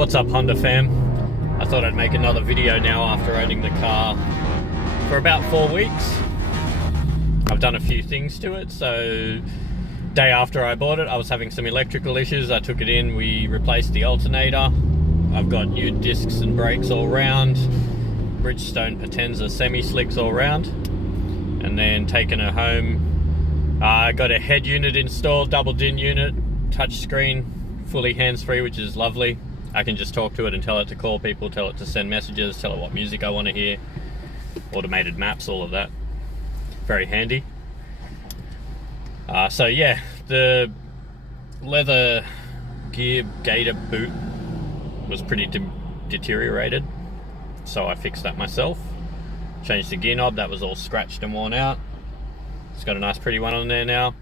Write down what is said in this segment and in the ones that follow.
What's up, Honda fam? I thought I'd make another video now after owning the car for about 4 weeks. I've done a few things to it. So day after I bought it, I was having some electrical issues. I took it in, we replaced the alternator. I've got new discs and brakes all round, Bridgestone Potenza semi-slicks all round, and then taken her home. I got a head unit installed, double DIN unit, touchscreen, fully hands-free, which is lovely. I can just talk to it and tell it to call people, tell it to send messages, tell it what music I want to hear, automated maps, all of that. Very handy. So yeah, the leather gear gator boot was pretty deteriorated, so I fixed that myself. Changed the gear knob, that was all scratched and worn out. It's got a nice pretty one on there now.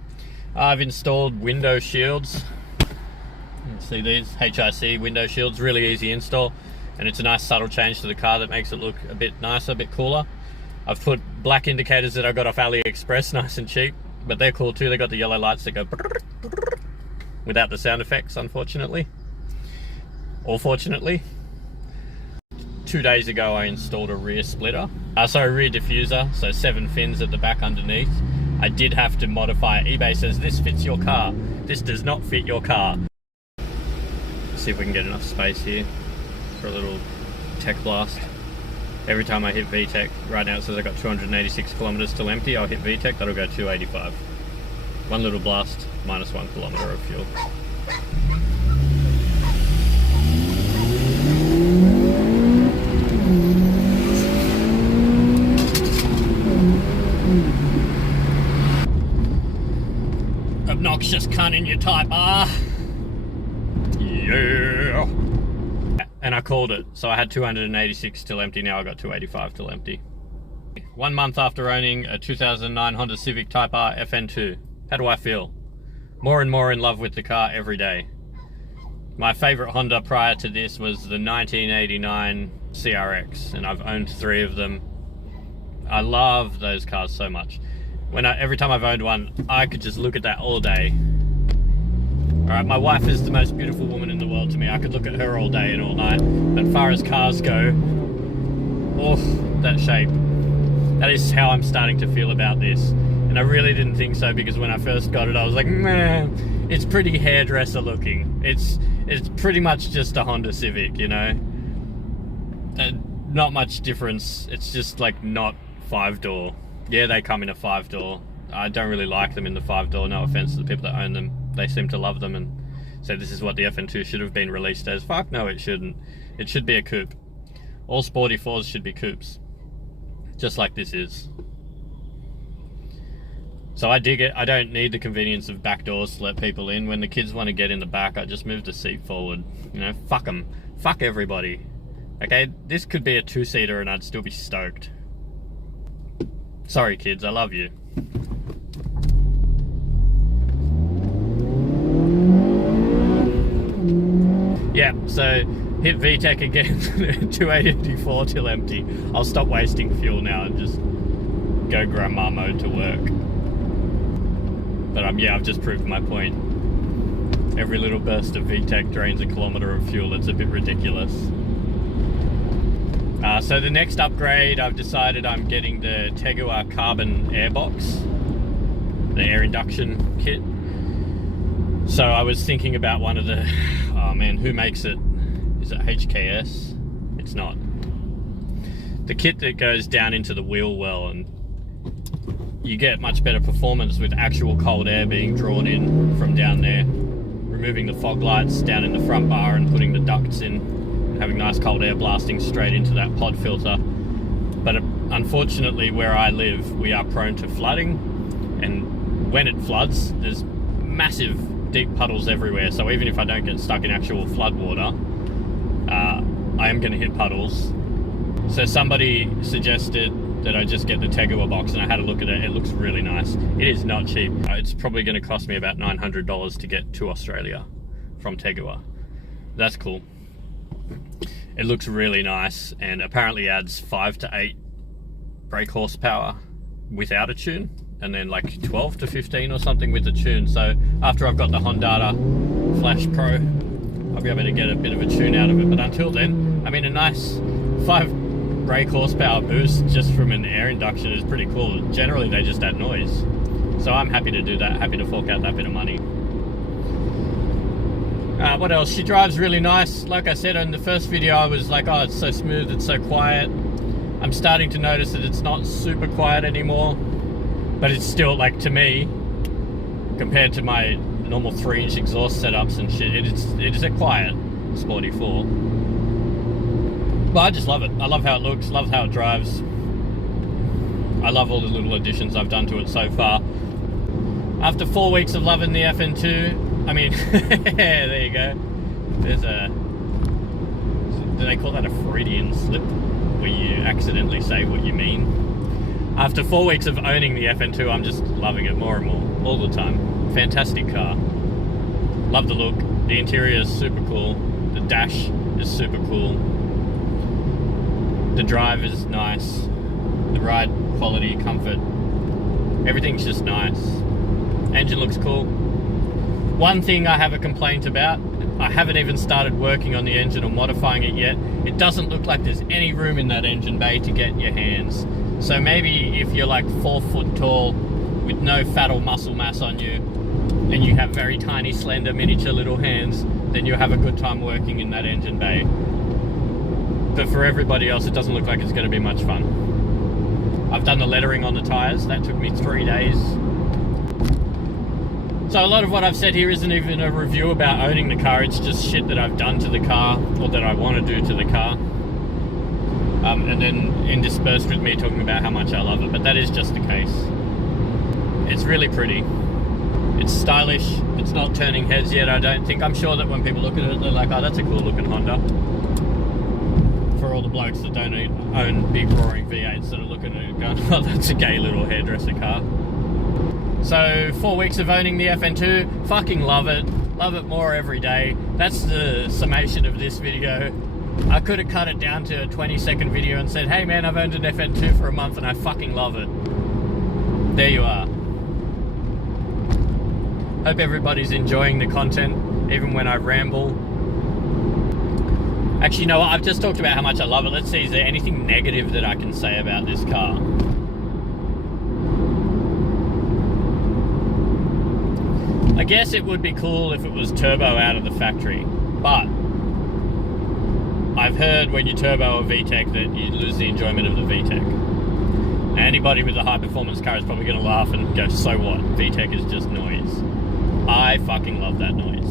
I've installed window shields. See these HIC window shields, really easy install, and it's a nice subtle change to the car that makes it look a bit nicer, a bit cooler. I've put black indicators that I got off AliExpress, nice and cheap, but they're cool too. They got the yellow lights that go without the sound effects, unfortunately, or fortunately. 2 days ago I installed a rear splitter, rear diffuser, so 7 fins at the back underneath. I did have to modify it. eBay says this fits your car, this does not fit your car. See if we can get enough space here for a little tech blast. Every time I hit VTEC, right now it says I got 286 kilometers till empty. I'll hit VTEC, that'll go 285. One little blast, minus 1 kilometer of fuel. Obnoxious cunt in your Type R. Yeah. And I called it, so I had 286 till empty. Now I got 285 till empty. 1 month after owning a 2009 Honda Civic Type R FN2, how do I feel? More and more in love with the car every day. My favorite Honda prior to this was the 1989 CRX, and I've owned 3 of them. I love those cars so much. Every time I've owned one, I could just look at that all day. Alright, my wife is the most beautiful woman in the world to me. I could look at her all day and all night. But as far as cars go, oh, that shape. That is how I'm starting to feel about this. And I really didn't think so, because when I first got it, I was like, man, it's pretty hairdresser looking. It's pretty much just a Honda Civic, you know? Not much difference. It's just like not 5-door. Yeah, they come in a 5-door. I don't really like them in the 5-door, no offense to the people that own them. They seem to love them and say this is what the FN2 should have been released as. Fuck no, it shouldn't. It should be a coupe. All Sporty 4s should be coupes. Just like this is. So I dig it. I don't need the convenience of back doors to let people in. When the kids want to get in the back, I just move the seat forward. You know, fuck them. Fuck everybody. Okay, this could be a 2-seater and I'd still be stoked. Sorry kids, I love you. Yeah, so hit VTEC again, 284 till empty. I'll stop wasting fuel now and just go grandma mode to work. But yeah, I've just proved my point. Every little burst of VTEC drains a kilometer of fuel. It's a bit ridiculous. So the next upgrade, I've decided I'm getting the Tegua Carbon Airbox, the air induction kit. So I was thinking about one of the, oh man, who makes it? Is it HKS? It's not. The kit that goes down into the wheel well, and you get much better performance with actual cold air being drawn in from down there. Removing the fog lights down in the front bar and putting the ducts in, and having nice cold air blasting straight into that pod filter. But unfortunately where I live, we are prone to flooding, and when it floods, there's massive deep puddles everywhere, so even if I don't get stuck in actual flood water, I am going to hit puddles. So somebody suggested that I just get the Tegua box, and I had a look at it. It looks really nice. It is not cheap. It's probably going to cost me about $900 to get to Australia from Tegua. That's cool. It looks really nice, and apparently adds 5 to 8 brake horsepower without a tune, and then like 12 to 15 or something with the tune. So after I've got the Honda Flash Pro, I'll be able to get a bit of a tune out of it. But until then, I mean, a nice 5 brake horsepower boost just from an air induction is pretty cool. Generally, they just add noise. So I'm happy to do that, happy to fork out that bit of money. What else? She drives really nice. Like I said in the first video, I was like, oh, it's so smooth, it's so quiet. I'm starting to notice that it's not super quiet anymore, but it's still, like, to me, compared to my normal 3-inch exhaust setups and shit, it is a quiet Sporty 4. But I just love it. I love how it looks, love how it drives. I love all the little additions I've done to it so far. After 4 weeks of loving the FN2, I mean, there you go. There's a, do they call that a Freudian slip, where you accidentally say what you mean? After 4 weeks of owning the FN2, I'm just loving it more and more, all the time. Fantastic car. Love the look. The interior is super cool. The dash is super cool. The drive is nice. The ride quality, comfort, everything's just nice. Engine looks cool. One thing I have a complaint about, I haven't even started working on the engine or modifying it yet. It doesn't look like there's any room in that engine bay to get your hands. So maybe if you're like 4 foot tall with no fat or muscle mass on you, and you have very tiny, slender, miniature little hands, then you'll have a good time working in that engine bay. But for everybody else, it doesn't look like it's going to be much fun. I've done the lettering on the tyres. That took me 3 days. So a lot of what I've said here isn't even a review about owning the car. It's just shit that I've done to the car, or that I want to do to the car. And then interspersed with me talking about how much I love it. But that is just the case. It's really pretty. It's stylish. It's not turning heads yet, I don't think. I'm sure that when people look at it, they're like, oh, that's a cool looking Honda. For all the blokes that don't own big roaring V8s that are looking at it going, oh, that's a gay little hairdresser car. So 4 weeks of owning the FN2, fucking love it more every day. That's the summation of this video. I could have cut it down to a 20-second video and said, hey man, I've owned an FN2 for a month and I fucking love it. There you are. Hope everybody's enjoying the content, even when I ramble. Actually, you know what? I've just talked about how much I love it. Let's see, is there anything negative that I can say about this car? I guess it would be cool if it was turbo out of the factory, but I've heard when you turbo a VTEC that you lose the enjoyment of the VTEC. Anybody with a high performance car is probably going to laugh and go, so what? VTEC is just noise. I fucking love that noise.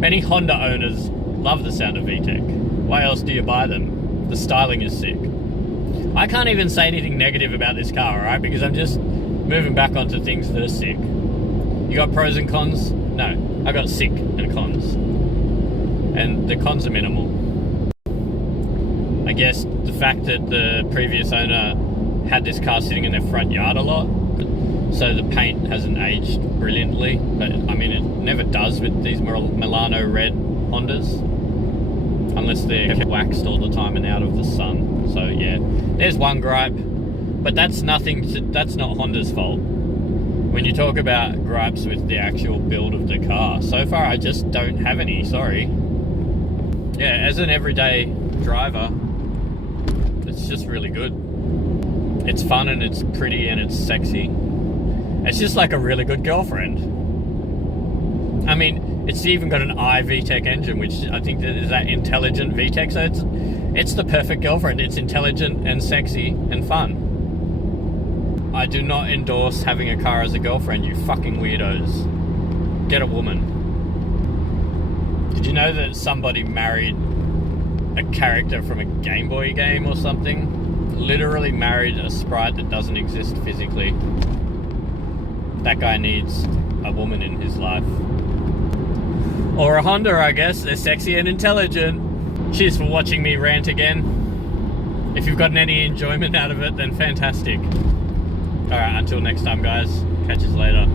Many Honda owners love the sound of VTEC. Why else do you buy them? The styling is sick. I can't even say anything negative about this car, alright? Because I'm just moving back onto things that are sick. You got pros and cons? No. I got sick and cons. And the cons are minimal. I guess the fact that the previous owner had this car sitting in their front yard a lot, so the paint hasn't aged brilliantly. But I mean, it never does with these Milano red Hondas, unless they're waxed all the time and out of the sun. So yeah, there's one gripe, but that's that's not Honda's fault. When you talk about gripes with the actual build of the car, so far I just don't have any, sorry. Yeah, as an everyday driver, it's just really good. It's fun and it's pretty and it's sexy. It's just like a really good girlfriend. I mean, it's even got an iVTEC engine, which I think is that intelligent VTEC, so it's the perfect girlfriend. It's intelligent and sexy and fun. I do not endorse having a car as a girlfriend, you fucking weirdos. Get a woman. Did you know that somebody married a character from a Game Boy game or something? Literally married a sprite that doesn't exist physically. That guy needs a woman in his life. Or a Honda, I guess. They're sexy and intelligent. Cheers for watching me rant again. If you've gotten any enjoyment out of it, then fantastic. Alright, until next time, guys. Catch us later.